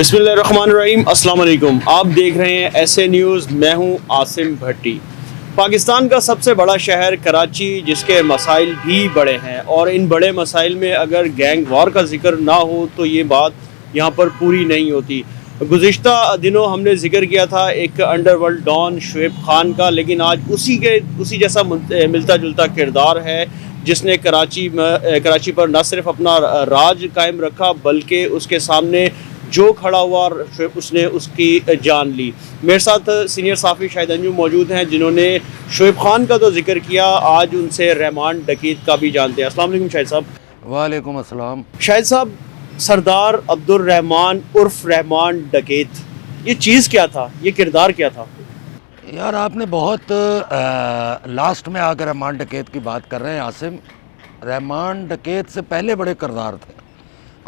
बिस्मिल्लाहिर्रहमानिर्रहीम, अस्सलाम वालेकुम। आप देख रहे हैं ऐसे न्यूज़। मैं हूं आसिम भट्टी। पाकिस्तान का सबसे बड़ा शहर कराची, जिसके मसाइल भी बड़े हैं, और इन बड़े मसाइल में अगर गैंग वॉर का जिक्र ना हो तो ये बात यहाँ पर पूरी नहीं होती। गुज़िश्ता दिनों हमने जिक्र किया था एक अंडरवर्ल्ड डॉन शुएब खान का, लेकिन आज उसी जैसा मिलता जुलता किरदार है जिसने कराची पर न सिर्फ अपना राज कायम रखा, बल्कि उसके सामने जो खड़ा हुआ और उसने उसकी जान ली। मेरे साथ सीनियर साफ़ी शाहिद अंजुम मौजूद हैं, जिन्होंने शुएब खान का तो जिक्र किया, आज उनसे रहमान डकीत का भी जानते हैं। अस्सलाम वालेकुम शाहिद साहब। वालेकुम अस्सलाम। शाहिद साहब, सरदार अब्दुल रहमान उर्फ रहमान डकैत, ये चीज़ क्या था, ये किरदार क्या था? यार आपने बहुत लास्ट में आकर रहमान डकैत की बात कर रहे हैं आसिम। रहमान डकैत से पहले बड़े किरदार थे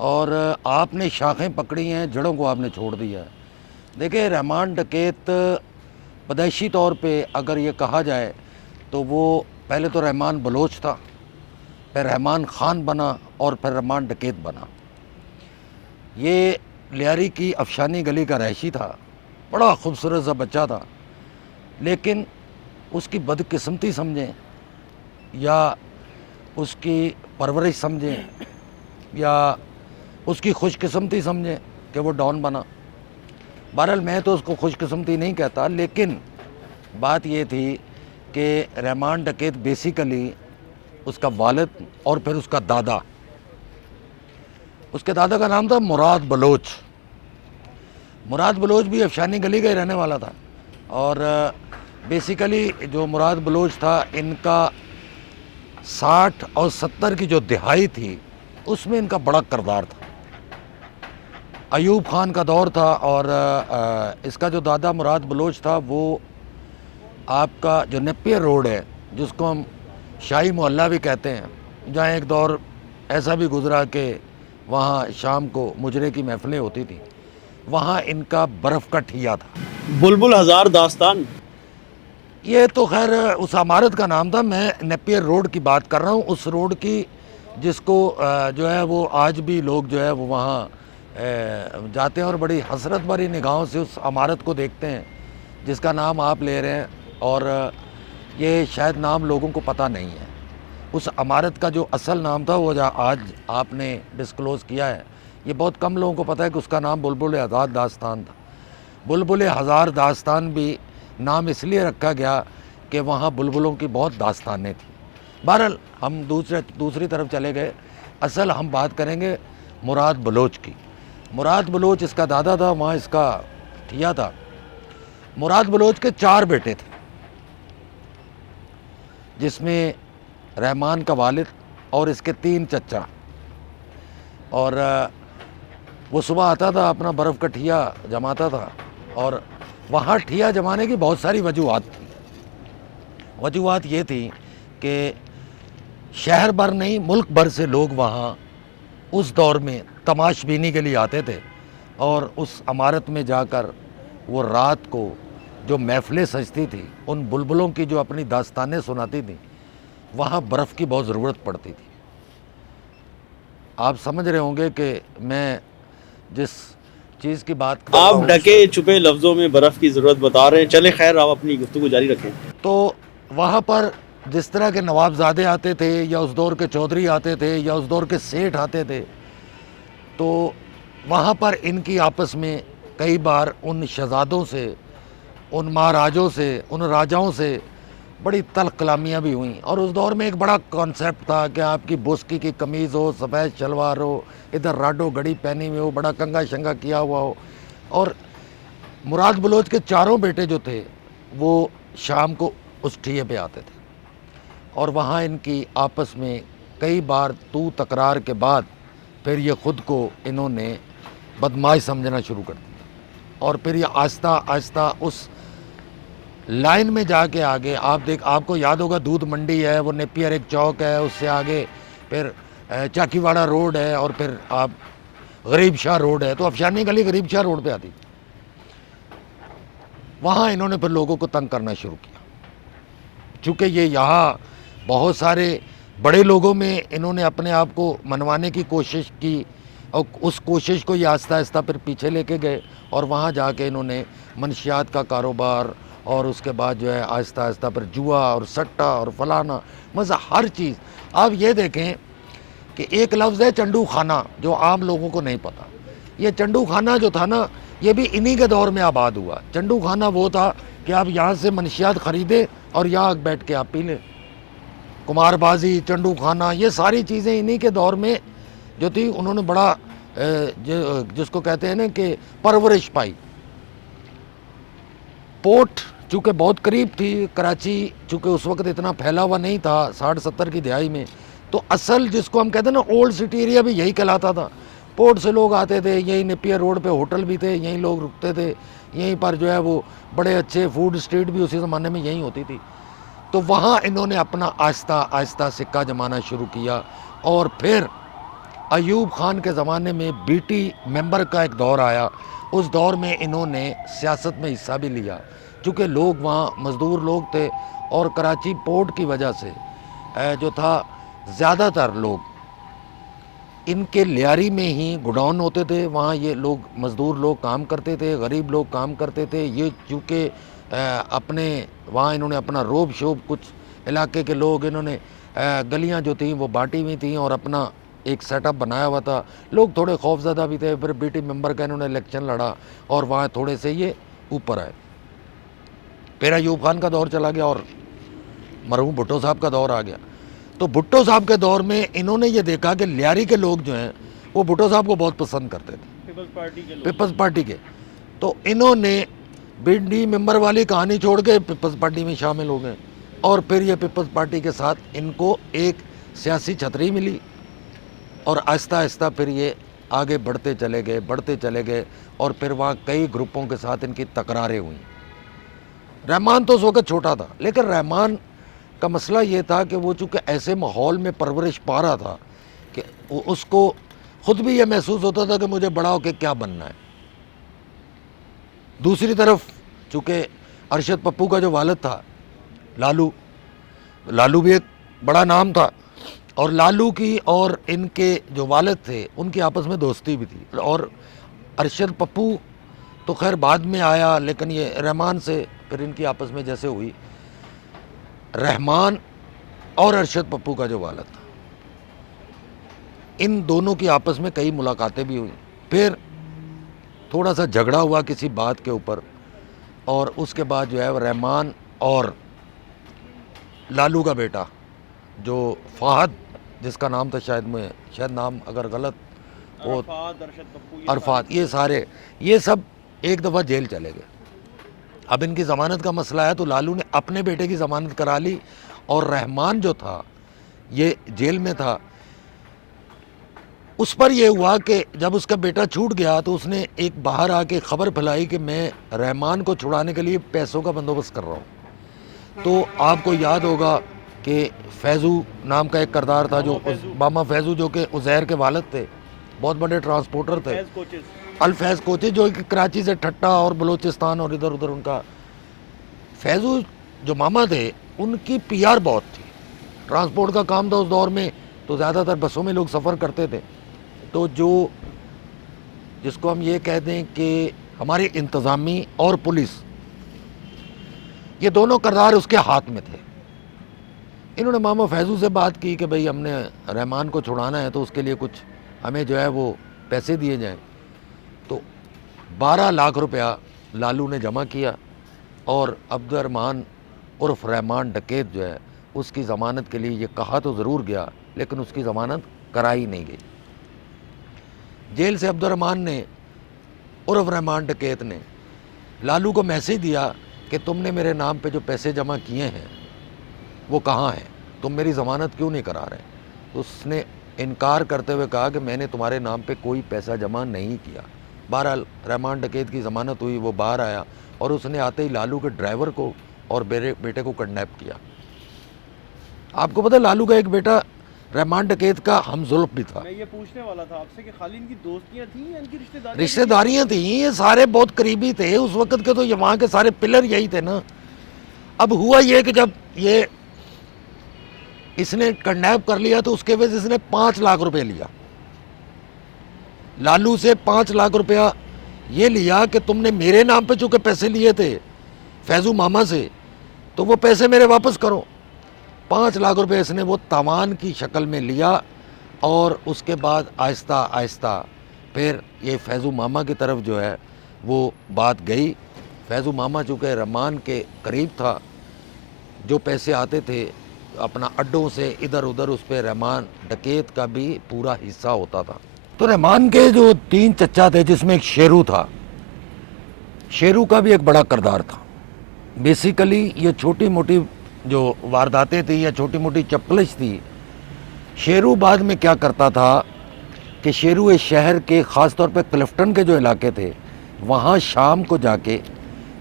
और आपने शाखें पकड़ी हैं, जड़ों को आपने छोड़ दिया है। देखिए, रहमान डकैत पैदाइशी तौर पे अगर ये कहा जाए तो वो पहले तो रहमान बलोच था, फिर रहमान ख़ान बना और फिर रहमान डकैत बना। ये लियारी की अफशानी गली का रहशी था, बड़ा खूबसूरत सा बच्चा था, लेकिन उसकी बदकिस्मती समझें या उसकी परवरिश समझें या उसकी खुशकिस्मती समझें कि वो डॉन बना। बहरहाल मैं तो उसको खुशकिस्मती नहीं कहता, लेकिन बात ये थी कि रहमान डकैत बेसिकली उसका वालिद और फिर उसका दादा, उसके दादा का नाम था मुराद बलोच। मुराद बलोच भी अफशानी गली का ही रहने वाला था और बेसिकली जो मुराद बलोच था, इनका 60 और 70 की जो दिहाई थी उसमें इनका बड़ा किरदार था। अयूब खान का दौर था और इसका जो दादा मुराद बलोच था वो आपका जो नेपियर रोड है, जिसको हम शाही मोहल्ला भी कहते हैं, जहाँ एक दौर ऐसा भी गुजरा कि वहाँ शाम को मुजरे की महफिलें होती थी, वहाँ इनका बर्फ़ का ठिया था। बुलबुल हज़ार दास्तान। ये तो खैर उस इमारत का नाम था, मैं नेपियर रोड की बात कर रहा हूँ, उस रोड की जिसको जो है वो आज भी लोग जो है वो वहाँ जाते हैं और बड़ी हसरत भरी निगाहों से उस इमारत को देखते हैं जिसका नाम आप ले रहे हैं। और ये शायद नाम लोगों को पता नहीं है। उस इमारत का जो असल नाम था वो आज आपने डिस्क्लोज़ किया है, ये बहुत कम लोगों को पता है कि उसका नाम बुलबुल हज़ार दास्तान था। बुलबुल हज़ार दास्तान भी नाम इसलिए रखा गया कि वहाँ बुलबुलों की बहुत दास्तानें थी। बहरहाल हम दूसरी तरफ चले गए। असल हम बात करेंगे मुराद बलोच की। मुराद बलोच इसका दादा था, वहाँ इसका ठिया था। मुराद बलोच के 4 बेटे थे, जिसमें रहमान का वालिद और इसके 3 चचा। और वो सुबह आता था, अपना बर्फ़ का ठिया जमाता था और वहाँ ठिया जमाने की बहुत सारी वजूहत थी। वजूहत ये थी कि शहर भर नहीं, मुल्क भर से लोग वहाँ उस दौर में तमाशबीनी के लिए आते थे और उस इमारत में जाकर वो रात को जो महफिलें सजती थी, उन बुलबुलों की जो अपनी दास्तानें सुनाती थी, वहाँ बर्फ़ की बहुत ज़रूरत पड़ती थी। आप समझ रहे होंगे कि मैं जिस चीज़ की बात कर रहा आप हूँ। ढके छुपे लफ्ज़ों में बर्फ़ की ज़रूरत बता रहे हैं। चले खैर, आप अपनी गुफ्तगू जारी रखें। तो वहाँ पर जिस तरह के नवाबजादे आते थे या उस दौर के चौधरी आते थे या उस दौर के सेठ आते थे, तो वहाँ पर इनकी आपस में कई बार उन शहजादों से, उन महाराजों से, उन राजाओं से बड़ी तल्ख़ कलामियाँ भी हुई। और उस दौर में एक बड़ा कॉन्सेप्ट था कि आपकी बुस्की की कमीज़ हो, सफ़ेद शलवार हो, इधर राडो घड़ी पहनी हुई हो, बड़ा कंगा शंगा किया हुआ हो। और मुराद बलोच के 4 बेटे जो थे वो शाम को उस ठिये पे आते थे और वहाँ इनकी आपस में कई बार तू तकरार के बाद फिर ये ख़ुद को इन्होंने बदमाश समझना शुरू कर दिया और फिर ये आहिस्ता आहिस्ता उस लाइन में जाके आगे आपको याद होगा, दूध मंडी है, वो नेपियर एक चौक है, उससे आगे फिर चाकीवाड़ा रोड है और फिर आप गरीब शाह रोड है, तो अफशानी गली गरीब शाह रोड पे आती। वहाँ इन्होंने फिर लोगों को तंग करना शुरू किया। चूँकि ये यहाँ बहुत सारे बड़े लोगों में इन्होंने अपने आप को मनवाने की कोशिश की और उस कोशिश को ये आहिस्ता आहिस्ता फिर पीछे लेके गए और वहाँ जाके इन्होंने मनशियात का कारोबार और उसके बाद जो है आहिस्ता आहिस्ता फिर जुआ और सट्टा और फलाना मज़ा हर चीज़। आप ये देखें कि एक लफ्ज़ है चंडू खाना, जो आम लोगों को नहीं पता। ये चंडू खाना जो था ना, ये भी इन्हीं के दौर में आबाद हुआ। चंडू खाना वो था कि आप यहाँ से मनशियात ख़रीदें और यहाँ बैठ के आप पी लें। कुमारबाजी, चंडू खाना, ये सारी चीज़ें इन्हीं के दौर में जो थी, उन्होंने बड़ा जिसको कहते हैं ना कि परवरिश पाई। पोर्ट चूँकि बहुत करीब थी, कराची चूँकि उस वक्त इतना फैला हुआ नहीं था 60-70 की दिहाई में, तो असल जिसको हम कहते हैं ना ओल्ड सिटी एरिया भी यही कहलाता था। पोर्ट से लोग आते थे, यही नेपियर रोड पे होटल भी थे, यहीं लोग रुकते थे, यहीं पर जो है वो बड़े अच्छे फूड स्ट्रीट भी उसी ज़माने में यहीं होती थी। तो वहाँ इन्होंने अपना आहिस्ता आहिस्ता सिक्का जमाना शुरू किया। और फिर अयूब ख़ान के ज़माने में बीटी मेंबर का एक दौर आया। उस दौर में इन्होंने सियासत में हिस्सा भी लिया, चूँकि लोग वहाँ मज़दूर लोग थे और कराची पोर्ट की वजह से जो था ज़्यादातर लोग इनके लियारी में ही गोडाउन होते थे, वहाँ ये लोग मज़दूर लोग काम करते थे, गरीब लोग काम करते थे। ये चूँकि अपने वहाँ इन्होंने अपना रोब शोब, कुछ इलाके के लोग इन्होंने गलियाँ जो थी वो बांटी हुई थी और अपना एक सेटअप बनाया हुआ था। लोग थोड़े खौफज़दा भी थे। फिर बीटी मेंबर का इन्होंने इलेक्शन लड़ा और वहाँ थोड़े से ये ऊपर आए। फिर अयूब खान का दौर चला गया और मरहूम भुट्टो साहब का दौर आ गया। तो भुट्टो साहब के दौर में इन्होंने ये देखा कि लियारी के लोग जो हैं वो भुट्टो साहब को बहुत पसंद करते थे, पीपल्स पार्टी के। तो इन्होंने बीडी मेंबर वाली कहानी छोड़ के पीपल्स पार्टी में शामिल हो गए और फिर ये पीपल्स पार्टी के साथ इनको एक सियासी छतरी मिली और आहिस्ता आहिस्ता फिर ये आगे बढ़ते चले गए और फिर वहाँ कई ग्रुपों के साथ इनकी तकरारें हुई। रहमान तो उस वक्त छोटा था, लेकिन रहमान का मसला ये था कि वो चूँकि ऐसे माहौल में परवरिश पा रहा था कि उसको ख़ुद भी ये महसूस होता था कि मुझे बड़ा होकर क्या बनना है। दूसरी तरफ चूँकि अरशद पप्पू का जो वालिद था लालू भी एक बड़ा नाम था और लालू की और इनके जो वालिद थे उनकी आपस में दोस्ती भी थी। और अरशद पप्पू तो खैर बाद में आया, लेकिन ये रहमान से फिर इनकी आपस में जैसे हुई, रहमान और अरशद पप्पू का जो वालिद था, इन दोनों की आपस में कई मुलाकातें भी हुई। फिर थोड़ा सा झगड़ा हुआ किसी बात के ऊपर और उसके बाद जो है रहमान और लालू का बेटा जो फ़ाहद, जिसका नाम था शायद नाम अगर गलत हो, अरफात, ये सब एक दफ़ा जेल चले गए। अब इनकी ज़मानत का मसला है तो लालू ने अपने बेटे की ज़मानत करा ली और रहमान जो था ये जेल में था। उस पर यह हुआ कि जब उसका बेटा छूट गया तो उसने एक बाहर आके खबर फैलाई कि मैं रहमान को छुड़ाने के लिए पैसों का बंदोबस्त कर रहा हूँ। तो आपको याद होगा कि फैज़ू नाम का एक किरदार था जो मामा फैज़ू, जो कि उज़ैर के वालिद थे, बहुत बड़े ट्रांसपोर्टर थे, अल-फैज़ कोचेज़, जो कि कराची से ठट्टा और बलूचिस्तान और इधर उधर उनका। फैज़ू जो मामा थे उनकी पीआर बहुत थी, ट्रांसपोर्ट का काम था उस दौर में, तो ज़्यादातर बसों में लोग सफ़र करते थे। तो जो जिसको हम ये कहते हैं कि हमारी इंतज़ामी और पुलिस, ये दोनों किरदार उसके हाथ में थे। इन्होंने मामा फैज़ू से बात की कि भाई हमने रहमान को छुड़ाना है तो उसके लिए कुछ हमें जो है वो पैसे दिए जाएं। तो 12 लाख रुपया लालू ने जमा किया और अब्दुर्रहमान उर्फ रहमान डकैत जो है उसकी ज़मानत के लिए ये कहा तो ज़रूर गया, लेकिन उसकी ज़मानत कराई नहीं गई। जेल से अब्दुर्रहमान ने उर्फ रहमान डकैत ने लालू को मैसेज दिया कि तुमने मेरे नाम पे जो पैसे जमा किए हैं वो कहाँ हैं, तुम मेरी ज़मानत क्यों नहीं करा रहे। तो उसने इनकार करते हुए कहा कि मैंने तुम्हारे नाम पे कोई पैसा जमा नहीं किया। बहरहाल रहमान डकैत की ज़मानत हुई, वो बाहर आया और उसने आते ही लालू के ड्राइवर को और बेटे को किडनैप किया। आपको पता है लालू का एक बेटा रहमान डकैत का हमजुल्फ भी था। मैं ये पूछने वाला था आपसे कि खाली इनकी दोस्तियां थी या इनकी रिश्तेदारियां थी। ये सारे बहुत करीबी थे उस वक्त के, तो ये वहाँ के सारे पिलर यही थे ना। अब हुआ ये कि जब ये इसने किडनैप कर लिया तो उसके वजह से इसने 5 लाख रुपए लिया लालू से 5 लाख रुपया ये लिया कि तुमने मेरे नाम पे चूँकि पैसे लिए थे फैज़ू मामा से, तो वो पैसे मेरे वापस करो। 5 लाख रुपए इसने वो तावान की शक्ल में लिया और उसके बाद आहिस्ता आहिस्ता फिर ये फैज़ू मामा की तरफ जो है वो बात गई। फैज़ू मामा चूँकि रहमान के करीब था, जो पैसे आते थे अपना अड्डों से इधर उधर उस पर रहमान डकैत का भी पूरा हिस्सा होता था। तो रहमान के जो 3 चच्चा थे, जिसमें एक शेरू था, शेरू का भी एक बड़ा किरदार था। बेसिकली ये छोटी मोटी जो वारदातें थी या छोटी मोटी चपकलिश थी, शेरू बाद में क्या करता था कि शेरू इस शहर के ख़ास तौर पे क्लिफ्टन के जो इलाके थे वहाँ शाम को जाके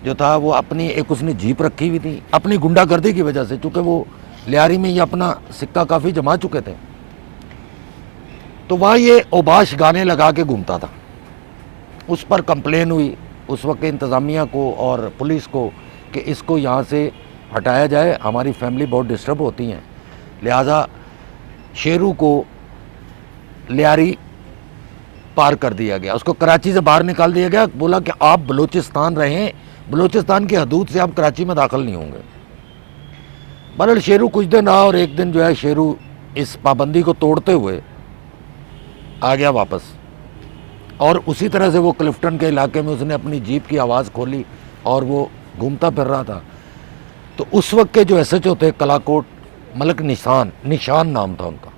जो था वो अपनी एक उसने जीप रखी हुई थी अपनी गुंडागर्दी की वजह से, चूँकि वो लियारी में ये अपना सिक्का काफ़ी जमा चुके थे, तो वहाँ ये ओबाश गाने लगा के घूमता था। उस पर कंप्लेन हुई उस वक्त इंतज़ामिया को और पुलिस को कि इसको यहाँ से हटाया जाए, हमारी फैमिली बहुत डिस्टर्ब होती हैं। लिहाजा शेरू को लियारी पार कर दिया गया, उसको कराची से बाहर निकाल दिया गया। बोला कि आप बलूचिस्तान रहें, बलूचिस्तान की हदूद से आप कराची में दाखिल नहीं होंगे। बहरहाल शेरू कुछ दिन रहा और एक दिन जो है शेरू इस पाबंदी को तोड़ते हुए आ गया वापस, और उसी तरह से वो क्लिफ्टन के इलाके में उसने अपनी जीप की आवाज़ खोली और वो घूमता फिर रहा था। तो उस वक्त के जो SHO थे कलाकोट, मलिक निशान नाम था उनका,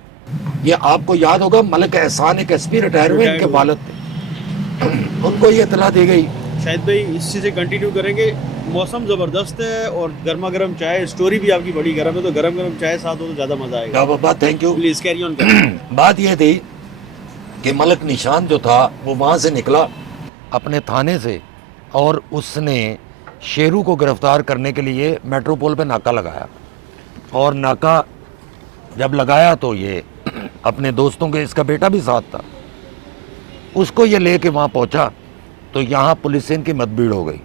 ये आपको याद होगा। मलिक एहसान एक SP रिटायर हुए, इनके वालिद थे, उनको ये इतला दी गई। शायद भाई इसी से कंटिन्यू करेंगे। मौसम ज़बरदस्त है और गर्मा गर्म चाय, स्टोरी भी आपकी बड़ी गर्म है, तो गरम गरम चाय साथ हो तो ज़्यादा मज़ा आएगा। बात thank you, please carry on करें। बात ये थी कि मलिक निशान जो था वो वहाँ से निकला अपने थाने से और उसने शेरू को गिरफ्तार करने के लिए मेट्रोपोल पे नाका लगाया। और नाका जब लगाया तो ये अपने दोस्तों के, इसका बेटा भी साथ था, उसको ये लेके वहाँ पहुँचा तो यहाँ पुलिस से इनकी मतभीड़ हो गई।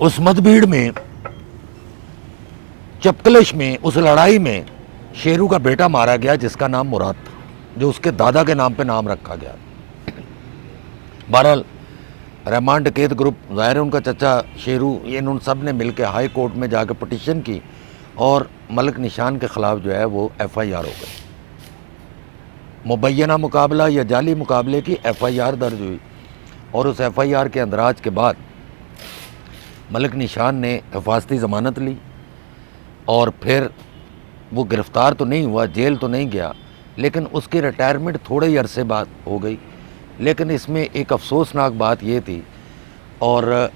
उस मतभीड़ में, चपकलिश में, उस लड़ाई में शेरू का बेटा मारा गया जिसका नाम मुराद था, जो उसके दादा के नाम पे नाम रखा गया। बहरहाल रहमान डकैत ग्रुप, ज़ाहिर है उनका चचा शेरू, ये इन सब ने मिलकर हाई कोर्ट में जाकर पटिशन की और मलिक निशान के ख़िलाफ़ जो है वो FIR हो गई। मुबैना मुकाबला या जाली मुकाबले की FIR दर्ज हुई और उस FIR के अंदराज के बाद मलिक निशान ने हिफाजती ज़मानत ली और फिर वो गिरफ़्तार तो नहीं हुआ, जेल तो नहीं गया, लेकिन उसकी रिटायरमेंट थोड़े ही अरसे बाद हो गई। लेकिन इसमें एक अफसोसनाक बात ये थी, और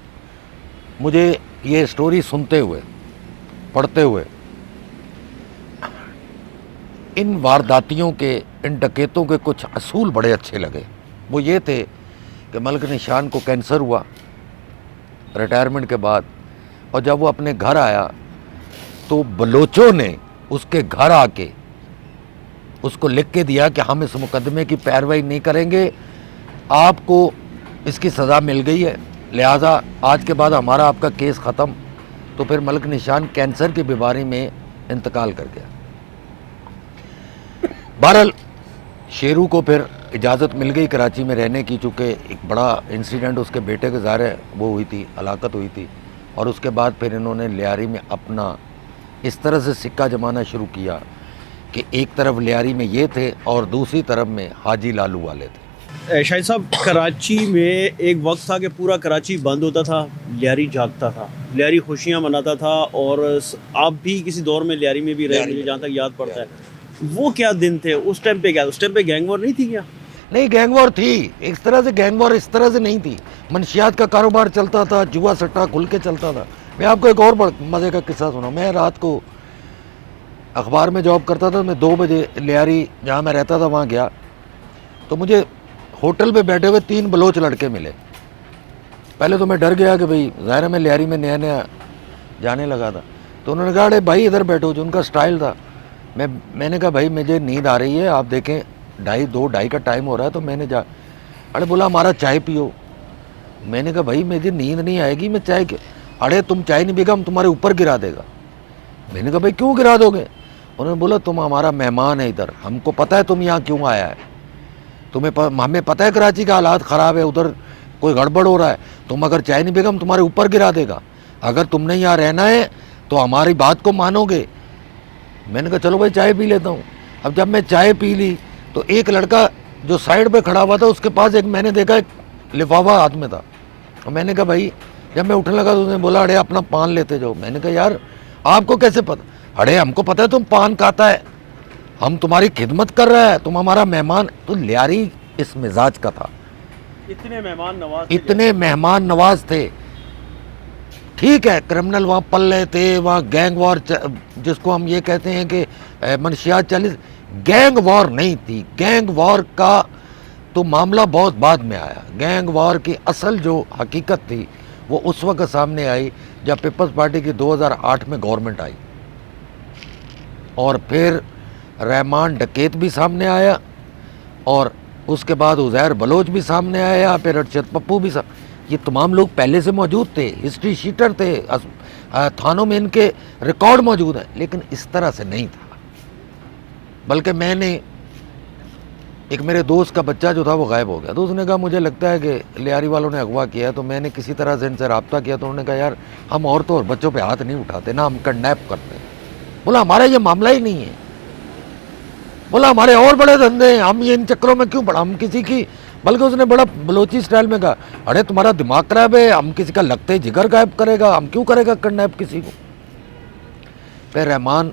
मुझे ये स्टोरी सुनते हुए, पढ़ते हुए, इन वारदातियों के, इन डकैतों के कुछ असूल बड़े अच्छे लगे। वो ये थे कि मलिक निशान को कैंसर हुआ रिटायरमेंट के बाद, और जब वो अपने घर आया तो बलोचों ने उसके घर आके उसको लिख के दिया कि हम इस मुकदमे की पैरवाई नहीं करेंगे, आपको इसकी सज़ा मिल गई है, लिहाजा आज के बाद हमारा आपका केस ख़त्म। तो फिर मलिक निशान कैंसर की बीमारी में इंतकाल कर गया। बहरहाल शेरू को फिर इजाज़त मिल गई कराची में रहने की, चूँकि एक बड़ा इंसिडेंट उसके बेटे के ज़ाहिर है वो हुई थी, हलाकत हुई थी, और उसके बाद फिर इन्होंने लियारी में अपना इस तरह से सिक्का जमाना शुरू किया कि एक तरफ लियारी में ये थे और दूसरी तरफ में हाजी लालू वाले थे। शाहिद साहब, कराची में एक वक्त था कि पूरा कराची बंद होता था, लियारी जागता था, लियारी खुशियाँ मनाता था, और आप भी किसी दौर में लियारी में भी रहे, मुझे जहाँ तक याद पड़ता है। वो क्या दिन थे उस टाइम पे? क्या उस टाइम पे गैंग वॉर नहीं थी क्या? नहीं, गैंग वॉर थी, इस तरह से गैंग वॉर इस तरह से नहीं थी। मनशियात का कारोबार चलता था, जुआ सट्टा खुल के चलता था। मैं आपको एक और मज़े का किस्सा सुना। मैं रात को अखबार में जॉब करता था, मैं 2 बजे लियारी जहाँ मैं रहता था वहाँ गया, तो मुझे होटल पे बैठे हुए 3 बलोच लड़के मिले। पहले तो मैं डर गया कि भाई ज़ाहिर है मैं लियारी में नया नया जाने लगा था, तो उन्होंने कहा अरे भाई इधर बैठो, जो उनका स्टाइल था। मैंने कहा भाई मुझे नींद आ रही है, आप देखें 2:30 का टाइम हो रहा है, तो मैंने अरे बोला हमारा चाय पियो। मैंने कहा भाई मुझे नींद नहीं आएगी, मैं अरे तुम चाय नहीं पीगा हम तुम्हारे ऊपर गिरा देगा। मैंने कहा भाई क्यों गिरा दोगे? उन्होंने बोला तुम हमारा मेहमान है इधर, हमको पता है तुम यहाँ क्यों आया है, हमें पता है कराची का हालात ख़राब है, उधर कोई गड़बड़ हो रहा है, तुम अगर चाय नहीं बेगम तुम्हारे ऊपर गिरा देगा, अगर तुमने यहाँ रहना है तो हमारी बात को मानोगे। मैंने कहा चलो भाई चाय पी लेता हूँ। अब जब मैं चाय पी ली तो एक लड़का जो साइड पे खड़ा हुआ था उसके पास एक मैंने देखा एक लिफाफा हाथ में था, और मैंने कहा भाई, जब मैं उठने लगा तो उसने बोला अरे अपना पान लेते जाओ। मैंने कहा यार आपको कैसे पता? अरे हमको पता है तुम पान खाता है, हम तुम्हारी खिदमत कर रहे हैं, तुम हमारा मेहमान। तो लियारी इस मिजाज का था, इतने मेहमान नवाज थे। ठीक है क्रिमिनल वहाँ पल्ले थे, वहाँ गैंग वॉर जिसको हम ये कहते हैं कि मनशियात 40, गैंग वॉर नहीं थी। गैंग वॉर का तो मामला बहुत बाद में आया। गैंग वॉर की असल जो हकीकत थी वो उस वक्त सामने आई जब पीपल्स पार्टी की 2008 में गवर्नमेंट आई, और फिर रहमान डकैत भी सामने आया, और उसके बाद उज़ैर बलोच भी सामने आया, फिर अरशद पप्पू भी ये तमाम लोग पहले से मौजूद थे, हिस्ट्री शीटर थे, थानों में इनके रिकॉर्ड मौजूद है, लेकिन इस तरह से नहीं था। बल्कि मैंने एक मेरे दोस्त का बच्चा जो था वो गायब हो गया, तो उसने कहा मुझे लगता है कि लियारी वालों ने अगवा किया है। तो मैंने किसी तरह से इनसे रब्ता किया, तो उन्होंने कहा यार हम औरतों और बच्चों पे हाथ नहीं उठाते, ना हम किडनैप करते। बोला हमारा ये मामला ही नहीं है, बोला हमारे और बड़े धंधे हैं, हम ये इन चक्करों में क्यों पड़ा, हम किसी की, बल्कि उसने बड़ा बलोची स्टाइल में कहा अरे तुम्हारा दिमाग खराब है, हम किसी का लगते जिगर गायब करेगा, हम क्यों करेगा किडनैप किसी को। फिर रहमान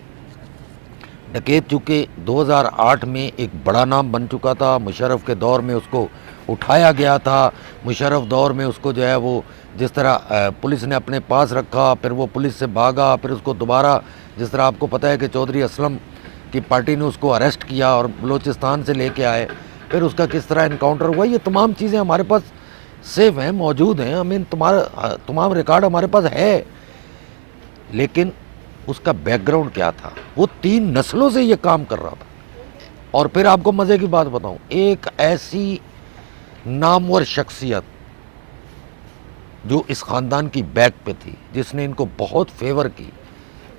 डकैत चूँकि 2008 में एक बड़ा नाम बन चुका था, मुशर्रफ के दौर में उसको उठाया गया था, मुशर्रफ दौर में उसको जो है वो जिस तरह पुलिस ने अपने पास रखा, फिर वो पुलिस से भागा, फिर उसको दोबारा, जिस तरह आपको पता है कि चौधरी असलम की पार्टी ने उसको अरेस्ट किया और बलूचिस्तान से लेके आए, फिर उसका किस तरह इनकाउंटर हुआ, ये तमाम चीज़ें हमारे पास सेफ हैं, मौजूद हैं, हमें तमाम रिकॉर्ड हमारे पास है। लेकिन उसका बैकग्राउंड क्या था, वो 3 नस्लों से ये काम कर रहा था। और फिर आपको मज़े की बात बताऊं, एक ऐसी नामवर शख्सियत जो इस ख़ानदान की बैक पे थी, जिसने इनको बहुत फेवर की,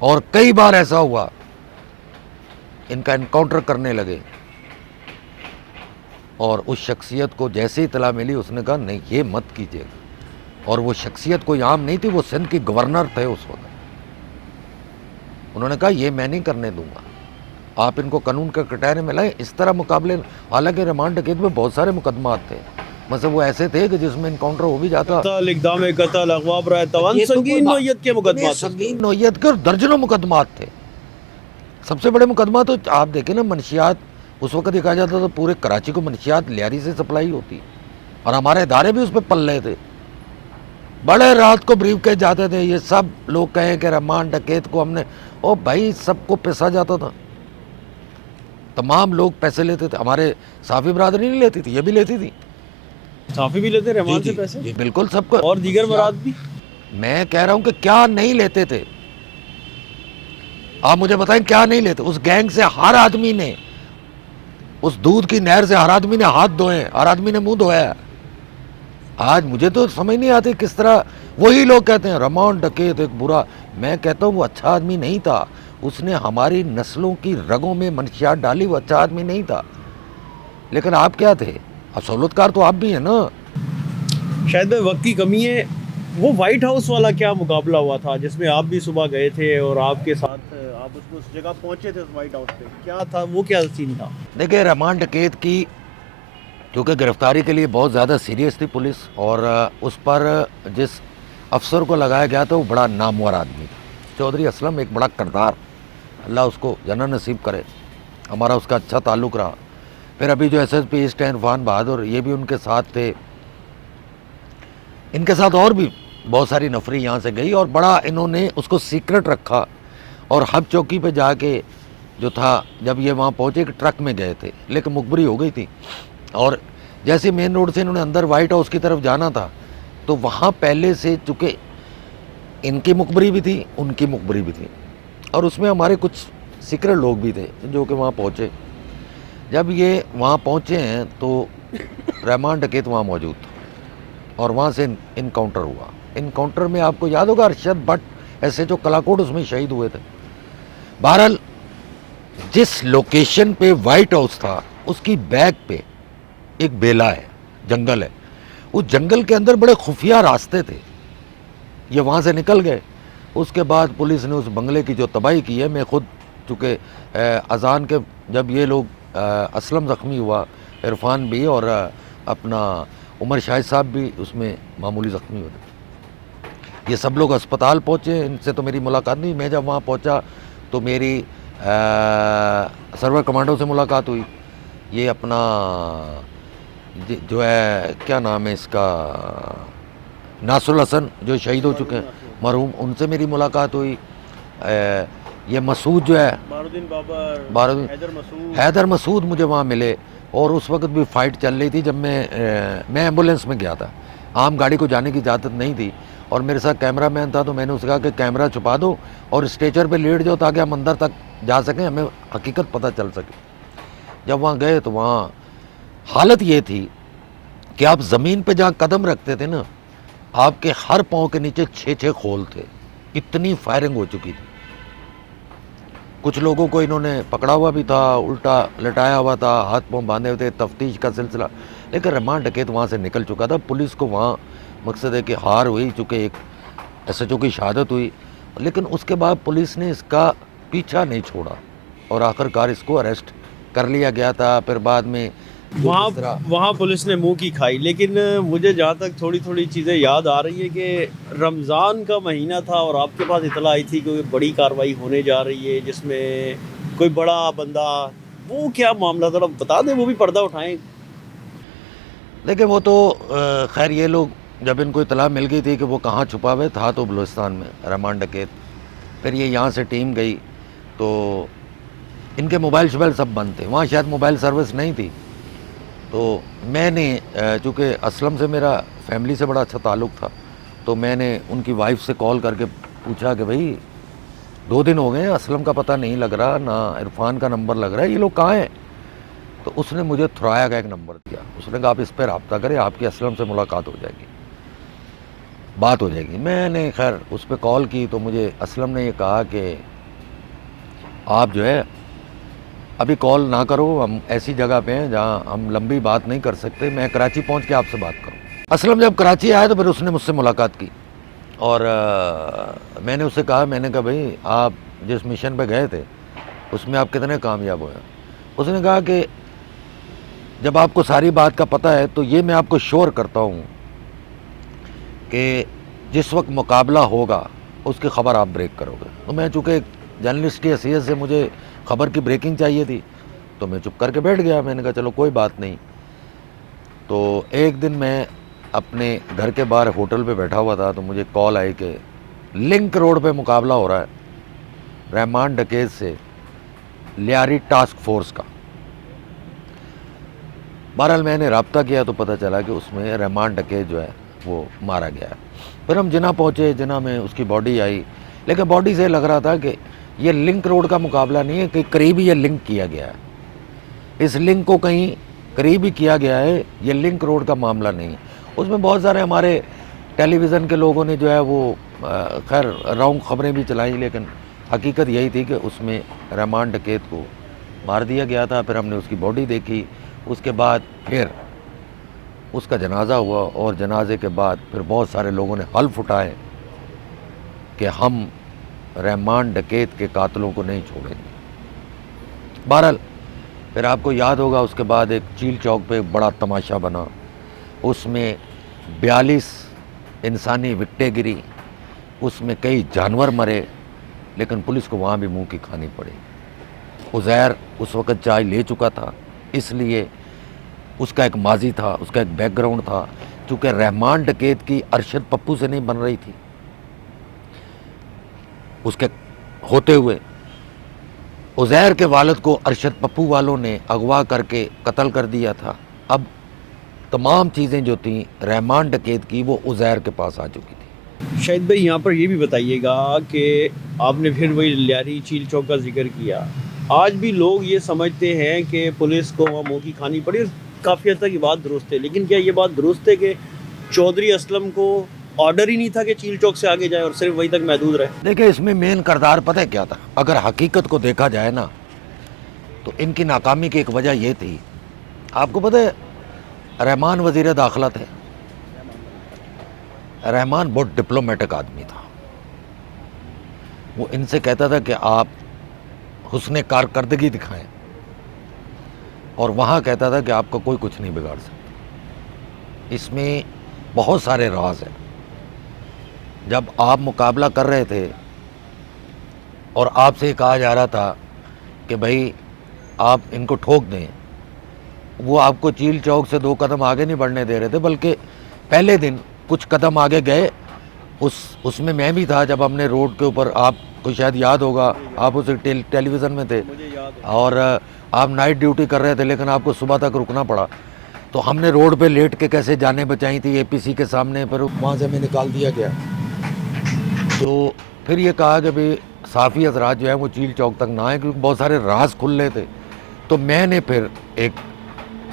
और कई बार ऐसा हुआ इनका इनकाउंटर करने लगे, और उस शख्सियत को जैसे ही इतला मिली उसने कहा नहीं ये मत कीजिएगा। और वो शख्सियत कोई आम नहीं थी, वो सिंध के गवर्नर थे उस वक्त। उन्होंने कहा ये मैं नहीं करने दूंगा, आप इनको कानून का कटहरे में लाए। इस तरह मुकाबले, हालांकि रहमान डकैत में बहुत सारे मुकदमात थे, मतलब वो ऐसे थे कि जिसमें इनकाउंटर हो भी जाता, संगीन नौयत के मुकदमा, संगीन नौयत के, और दर्जनों मुकदमात थे। सबसे बड़े मुकदमा तो आप देखें ना, मनशियात, उस वक्त ये कहा जाता था पूरे कराची को मनशियात लियारी से सप्लाई होती, और हमारे इदारे भी उस पर पल्ले थे। बड़े रात को ब्रीफ के जाते थे, ये सब लोग कहें कि रहमान डकैत को हमने, ओ भाई सबको पैसा जाता था, तमाम लोग पैसे लेते थे। हमारे साफी बरादरी नहीं लेती थी, ये भी लेती थी, साफी भी लेते रहमान से पैसे, जी बिल्कुल सबको, और दीगर मराद भी। मैं कह रहा हूं कि क्या नहीं लेते थे, आप मुझे बताएं क्या नहीं लेते। उस गैंग से हर आदमी ने, उस दूध की नहर से हर आदमी ने हाथ धोए, हर आदमी ने मुंह धोया। आज मुझे तो समझ नहीं आती किस तरह वही लोग कहते हैं रहमान डकैत एक बुरा, मैं कहता हूँ वो अच्छा आदमी नहीं था, उसने हमारी नस्लों की रगों में मनशियात डाली, वो अच्छा आदमी नहीं था। लेकिन आप क्या थे, अब सहूलतकार तो आप भी हैं ना। शायद वक्त की कमी है। वो वाइट हाउस वाला क्या मुकाबला हुआ था जिसमें आप भी सुबह गए थे और आपके साथ आप उस जगह पहुंचे थे, उस वाइट हाउस पे क्या था, वो क्या सीन था? देखिए रहमान डकैत की क्योंकि गिरफ्तारी के लिए बहुत ज़्यादा सीरियस थी पुलिस, और उस पर जिस अफसर को लगाया गया था वो बड़ा नामवर आदमी था, चौधरी असलम, एक बड़ा किरदार, अल्लाह उसको जन्नत नसीब करे, हमारा उसका अच्छा ताल्लुक़ रहा। फिर अभी जो SSP ईस्ट हैं इरफान बहादुर, ये भी उनके साथ थे, इनके साथ और भी बहुत सारी नफरी यहाँ से गई, और बड़ा इन्होंने उसको सीक्रेट रखा। और हब चौकी पे जाके जो था, जब ये वहाँ पहुँचे, एक ट्रक में गए थे, लेकिन मुखबरी हो गई थी, और जैसे मेन रोड से इन्होंने अंदर वाइट हाउस की तरफ जाना था, तो वहाँ पहले से चूँकि इनकी मुखबरी भी थी, उनकी मुखबरी भी थी, और उसमें हमारे कुछ सीक्रेट लोग भी थे जो कि वहाँ पहुँचे। जब ये वहाँ पहुँचे हैं तो रहमान डकैत वहाँ मौजूद था, और वहाँ से इनकाउंटर हुआ। इनकाउंटर में आपको याद होगा अरशद भट्ट SHO कलाकोट उसमें शहीद हुए थे। बहरहाल जिस लोकेशन पे वाइट हाउस था उसकी बैक पे एक बेला है, जंगल है। उस जंगल के अंदर बड़े खुफिया रास्ते थे, ये वहाँ से निकल गए। उसके बाद पुलिस ने उस बंगले की जो तबाही की है, मैं खुद चूँकि अजान के जब ये लोग असलम ज़ख्मी हुआ, इरफान भी और अपना उमर शाहिद साहब भी उसमें मामूली ज़ख्मी हुए। ये सब लोग अस्पताल पहुँचे, इनसे तो मेरी मुलाकात नहीं। मैं जब वहाँ पहुँचा तो मेरी सर्वर कमांडो से मुलाकात हुई। ये अपना जो है क्या नाम है इसका, नासरुल हसन जो शहीद हो चुके हैं मरहूम, उनसे मेरी मुलाकात हुई। ये मसूद जो है हैदर मसूद मुझे वहाँ मिले, और उस वक्त भी फ़ाइट चल रही थी जब मैं एम्बुलेंस में गया था। आम गाड़ी को जाने की इजाज़त नहीं थी और मेरे साथ कैमरा मैन था, तो मैंने उससे कहा कि कैमरा छुपा दो और स्ट्रेचर पे लेट जाओ ताकि हम अंदर तक जा सकें, हमें हकीकत पता चल सके। जब वहाँ गए तो वहाँ हालत ये थी कि आप ज़मीन पे जहाँ कदम रखते थे ना, आपके हर पाँव के नीचे 6-6 खोल थे, इतनी फायरिंग हो चुकी थी। कुछ लोगों को इन्होंने पकड़ा हुआ भी था, उल्टा लटाया हुआ था, हाथ पाँव बांधे हुए थे, तफ्तीश का सिलसिला। लेकिन रहमान डकैत वहाँ से निकल चुका था। पुलिस को वहाँ मकसद है कि हार हुई, चूँकि एक SHO की शहादत हुई, लेकिन उसके बाद पुलिस ने इसका पीछा नहीं छोड़ा और आखिरकार इसको अरेस्ट कर लिया गया था। फिर बाद में वहाँ पुलिस ने मुंह की खाई। लेकिन मुझे जहाँ तक थोड़ी थोड़ी चीज़ें याद आ रही है कि रमज़ान का महीना था और आपके पास इतला आई थी कि कोई बड़ी कार्रवाई होने जा रही है जिसमें कोई बड़ा बंदा, वो क्या मामला था बता दें, वो भी पर्दा उठाएं। लेकिन वो तो खैर ये लोग जब इनको इतला मिल गई थी कि वो कहाँ छुपा हुआ था तो बलूचिस्तान में रहमान डकैत, फिर ये यहाँ से टीम गई तो इनके मोबाइल शोबाइल सब बंद थे। वहाँ शायद मोबाइल सर्विस नहीं थी। तो मैंने चूँकि असलम से मेरा फैमिली से बड़ा अच्छा ताल्लुक़ था, तो मैंने उनकी वाइफ से कॉल करके पूछा कि भाई 2 दिन हो गए हैं, असलम का पता नहीं लग रहा, ना इरफान का नंबर लग रहा है, ये लोग कहाँ हैं? तो उसने मुझे थुराया का एक नंबर दिया। उसने कहा आप इस पर रब्ता करें, आपकी असलम से मुलाकात हो जाएगी, बात हो जाएगी। मैंने खैर उस पर कॉल की तो मुझे असलम ने ये कहा कि आप जो है अभी कॉल ना करो, हम ऐसी जगह पे हैं जहाँ हम लंबी बात नहीं कर सकते, मैं कराची पहुँच के आपसे बात करूँ। असलम जब कराची आया तो फिर उसने मुझसे मुलाकात की और मैंने उससे कहा, मैंने कहा भाई आप जिस मिशन पे गए थे उसमें आप कितने कामयाब हुए? उसने कहा कि जब आपको सारी बात का पता है तो ये मैं आपको श्योर करता हूँ कि जिस वक्त मुकाबला होगा उसकी ख़बर आप ब्रेक करोगे। तो मैं चूँकि एक जर्नलिस्ट की हैसियत से मुझे ख़बर की ब्रेकिंग चाहिए थी, तो मैं चुप करके बैठ गया। मैंने कहा चलो कोई बात नहीं। तो एक दिन मैं अपने घर के बाहर होटल पे बैठा हुआ था तो मुझे कॉल आई कि लिंक रोड पे मुकाबला हो रहा है रहमान डकैत से लियारी टास्क फोर्स का। बहरहाल मैंने रब्ता किया तो पता चला कि उसमें रहमान डकैत जो है वो मारा गया है। फिर हम जिना पहुँचे, जिना में उसकी बॉडी आई, लेकिन बॉडी से लग रहा था कि ये लिंक रोड का मुकाबला नहीं है, कि करीब ही ये लिंक किया गया है, इस लिंक को कहीं करीब ही किया गया है, ये लिंक रोड का मामला नहीं है। उसमें बहुत सारे हमारे टेलीविज़न के लोगों ने जो है वो खैर रॉन्ग ख़बरें भी चलाई, लेकिन हकीकत यही थी कि उसमें रहमान डकैत को मार दिया गया था। फिर हमने उसकी बॉडी देखी, उसके बाद फिर उसका जनाजा हुआ और जनाजे के बाद फिर बहुत सारे लोगों ने हल्फ उठाए कि हम रहमान डकैत के कातलों को नहीं छोड़ेंगे। बहरहाल फिर आपको याद होगा उसके बाद एक चील चौक पे एक बड़ा तमाशा बना, उसमें 42 इंसानी विकटें गिरी, उसमें कई जानवर मरे, लेकिन पुलिस को वहाँ भी मुंह की खानी पड़ी। उज़ैर उस वक़्त चाय ले चुका था, इसलिए उसका एक माजी था, उसका एक बैकग्राउंड था। चूँकि रहमान डकैत की अरशद पप्पू से नहीं बन रही थी, उसके होते हुए उज़ैर के वालिद को अरशद पप्पू वालों ने अगवा करके कत्ल कर दिया था। अब तमाम चीज़ें जो थी रहमान डकैत की वो उज़ैर के पास आ चुकी थी। शाहिद भाई यहाँ पर ये भी बताइएगा कि आपने फिर वही लियारी चील चौक का जिक्र किया, आज भी लोग ये समझते हैं कि पुलिस को वहाँ मुँह की खानी पड़ी, काफ़ी हद तक ये बात दुरुस्त है, लेकिन क्या ये बात दुरुस्त है कि चौधरी असलम को ऑर्डर ही नहीं था कि चील चौक से आगे जाए और सिर्फ वहीं तक महदूद रहे? देखिए इसमें मेन किरदार पता है क्या था? अगर हकीकत को देखा जाए ना, तो इनकी नाकामी की एक वजह ये थी, आपको पता है रहमान वज़ीर दाखिला थे। रहमान बहुत डिप्लोमेटिक आदमी था। वो इनसे कहता था कि आप हुस्ने कारकर्दगी दिखाएं, और वहाँ कहता था कि आपका कोई कुछ नहीं बिगाड़ सकता। इसमें बहुत सारे राज हैं। जब आप मुकाबला कर रहे थे और आपसे कहा जा रहा था कि भाई आप इनको ठोक दें, वो आपको चील चौक से 2 कदम आगे नहीं बढ़ने दे रहे थे, बल्कि पहले दिन कुछ कदम आगे गए। उसमें मैं भी था जब हमने रोड के ऊपर, आपको शायद याद होगा, आप उस टेलीविज़न में थे और आप नाइट ड्यूटी कर रहे थे, लेकिन आपको सुबह तक रुकना पड़ा। तो हमने रोड पे लेट के कैसे जानें बचाई थी एपीसी के सामने, पर वहाँ से हमें निकाल दिया गया। तो फिर ये कहा कि भाई साफ़ी हजरात जो है वो चील चौक तक ना आए, क्योंकि बहुत सारे राज खुल रहे थे। तो मैंने फिर एक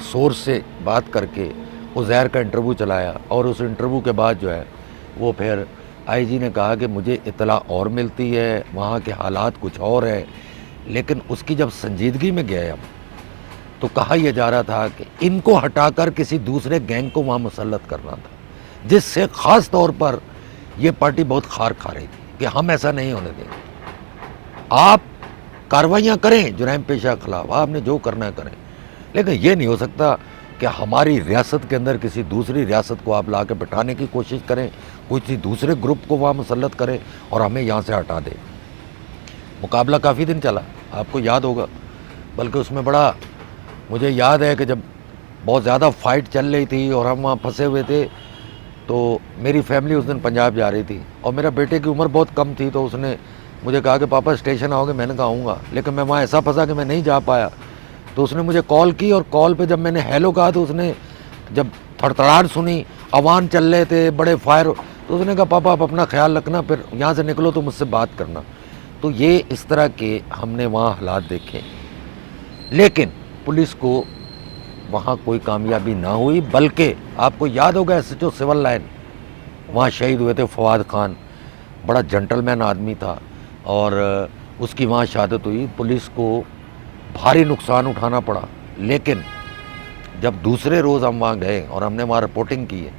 सोर्स से बात करके उज़ैर का इंटरव्यू चलाया, और उस इंटरव्यू के बाद जो है वो फिर आईजी ने कहा कि मुझे इतला और मिलती है, वहाँ के हालात कुछ और है। लेकिन उसकी जब संजीदगी में गए हम, तो कहा यह जा रहा था कि इनको हटाकर किसी दूसरे गैंग को वहाँ मुसल्लत करना था, जिससे ख़ास तौर पर यह पार्टी बहुत खार खा रही थी कि हम ऐसा नहीं होने देंगे। आप कार्रवाइयाँ करें जुर्म पेशा के खिलाफ, आपने जो करना है करें, लेकिन ये नहीं हो सकता कि हमारी रियासत के अंदर किसी दूसरी रियासत को आप ला के बिठाने की कोशिश करें, किसी दूसरे ग्रुप को वहाँ मुसल्लत करें और हमें यहाँ से हटा दें। मुकाबला काफ़ी दिन चला, आपको याद होगा, बल्कि उसमें बड़ा मुझे याद है कि जब बहुत ज़्यादा फाइट चल रही थी और हम वहाँ फंसे हुए थे, तो मेरी फैमिली उस दिन पंजाब जा रही थी और मेरा बेटे की उम्र बहुत कम थी। तो उसने मुझे कहा कि पापा स्टेशन आओगे, मैंने कहा आऊँगा, लेकिन मैं वहाँ ऐसा फंसा कि मैं नहीं जा पाया। तो उसने मुझे कॉल की, और कॉल पे जब मैंने हेलो कहा तो उसने जब थड़थड़ाहट सुनी, अवान चल रहे थे, बड़े फायर, तो उसने कहा पापा आप अपना ख्याल रखना, फिर यहाँ से निकलो तो मुझसे बात करना। तो ये इस तरह के हमने वहाँ हालात देखे, लेकिन पुलिस को वहाँ कोई कामयाबी ना हुई। बल्कि आपको याद होगा SHO सिविल लाइन वहाँ शहीद हुए थे फवाद खान, बड़ा जेंटलमैन आदमी था, और उसकी वहाँ शहादत हुई। पुलिस को भारी नुकसान उठाना पड़ा, लेकिन जब दूसरे रोज़ हम वहाँ गए और हमने वहाँ रिपोर्टिंग की है,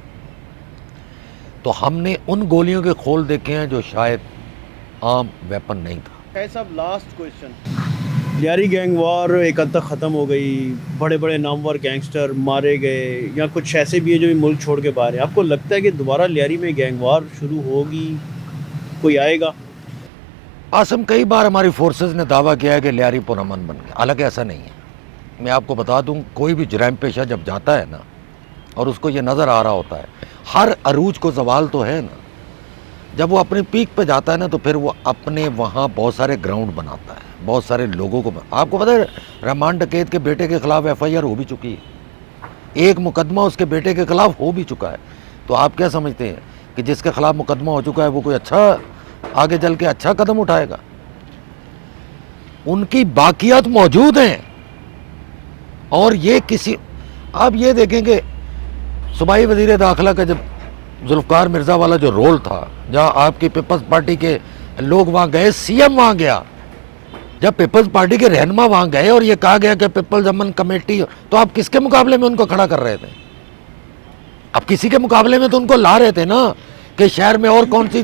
तो हमने उन गोलियों के खोल देखे हैं जो शायद आम वेपन नहीं था। साहब लास्ट क्वेश्चन, लियारी गैंग वार एक हद तक ख़त्म हो गई, बड़े बड़े नामवर गैंगस्टर मारे गए, या कुछ ऐसे भी है जो मुल्क छोड़ के बाहर है। आपको लगता है कि दोबारा लियारी में गैंग वार शुरू होगी, कोई आएगा? आसम, कई बार हमारी फोर्सेस ने दावा किया है कि लियारी पुरअमन बन गया, हालांकि ऐसा नहीं है। मैं आपको बता दूं, कोई भी जुर्म पेशा जब जाता है ना, और उसको ये नज़र आ रहा होता है हर अरूज को जवाल तो है ना, जब वो अपने पीक पे जाता है ना, तो फिर वो अपने वहाँ बहुत सारे ग्राउंड बनाता है, बहुत सारे लोगों को। आपको पता है रहमान डकैत के बेटे के खिलाफ FIR हो भी चुकी है, एक मुकदमा उसके बेटे के खिलाफ हो भी चुका है। तो आप क्या समझते हैं कि जिसके खिलाफ मुकदमा हो चुका है वो कोई अच्छा आगे चल के अच्छा कदम उठाएगा? उनकी बाकियात मौजूद हैं, और ये किसी, आप ये देखेंगे सूबाई वजीर दाखिला का जब जुल्फ़िकार मिर्ज़ा वाला जो रोल था, जहाँ आपकी पीपल्स पार्टी के लोग वहाँ गए, CM वहाँ गया, जब पीपल्स पार्टी के रहनुमा वहाँ गए और ये कहा गया कि पीपल्स अमन कमेटी, तो आप किसके मुकाबले में उनको खड़ा कर रहे थे? आप किसी के मुकाबले में तो उनको ला रहे थे ना, कि शहर में और कौन सी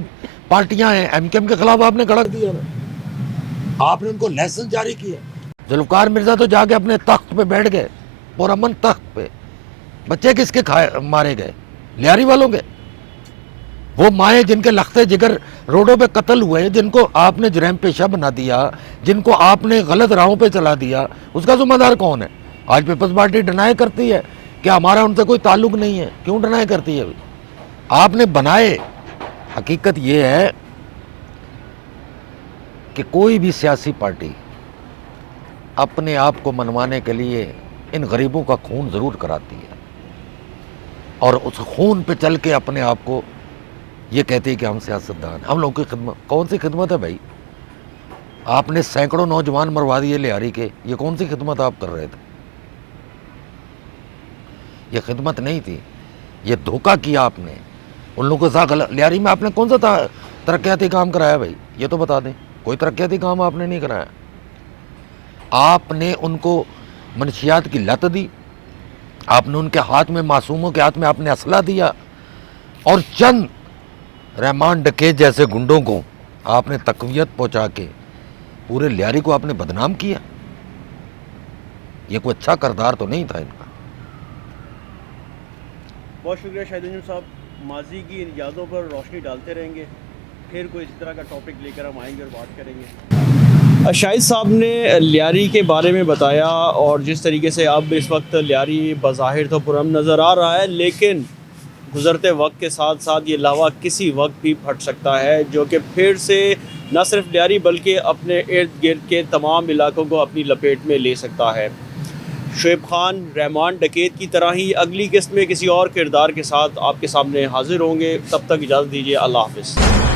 पार्टियां हैं, MKM के खिलाफ आपने खड़ा दिया ना, आपने उनको लाइसेंस जारी किया। जुल्फ़िकार मिर्ज़ा तो जाके अपने तख्त पे बैठ गए, पुरअमन तख्त पे। बच्चे किसके मारे गए? लियारी वालों के। वो माएँ जिनके लखते जिगर रोडों पे कत्ल हुए, जिनको आपने जुर्म पेशा बना दिया, जिनको आपने गलत राहों पे चला दिया, उसका जिम्मेदार कौन है? आज पीपल्स पार्टी डिनाई करती है कि हमारा उनसे कोई ताल्लुक नहीं है। क्यों डिनाई करती है? आपने बनाए। हकीकत ये है कि कोई भी सियासी पार्टी अपने आप को मनवाने के लिए इन गरीबों का खून ज़रूर कराती है, और उस खून पे चल के अपने आप को ये कहती है कि हम सियासतदान, हम लोगों की खिदमत। कौन सी खिदमत है भाई? आपने सैकड़ों नौजवान मरवा दिए लियारी के, ये कौन सी खिदमत आप कर रहे थे? ये खिदमत नहीं थी, ये धोखा किया आपने उन लोगों के साथ। लियारी में आपने कौन सा तरक्याती काम कराया भाई? ये तो बता दें, कोई तरक्याती काम आपने नहीं कराया। आपने उनको मनशियात की लत दी, आपने उनके हाथ में, मासूमों के हाथ में आपने असला दिया, और चंद रहमान डकैत जैसे गुंडों को आपने तकवीयत पहुंचा के पूरे लियारी को आपने बदनाम किया। ये कोई अच्छा किरदार तो नहीं था इनका। बहुत शुक्रिया शाहिद अंजुम साहब, माजी की इन यादों पर रोशनी डालते रहेंगे, फिर कोई इसी तरह का टॉपिक लेकर हम आएंगे और बात करेंगे। शाहिद साहब ने लियारी के बारे में बताया, और जिस तरीके से अब इस वक्त लियारी बज़ाहिर तो पुरअमन नज़र आ रहा है, लेकिन गुज़रते वक्त के साथ साथ ये लावा किसी वक्त भी फट सकता है, जो कि फिर से न सिर्फ लियारी बल्कि अपने इर्द गिर्द के तमाम इलाकों को अपनी लपेट में ले सकता है। शुएब खान रहमान डकैत की तरह ही अगली किस्त में किसी और किरदार के साथ आपके सामने हाजिर होंगे। तब तक इजाज़त दीजिए, अल्लाह हाफ़िज़।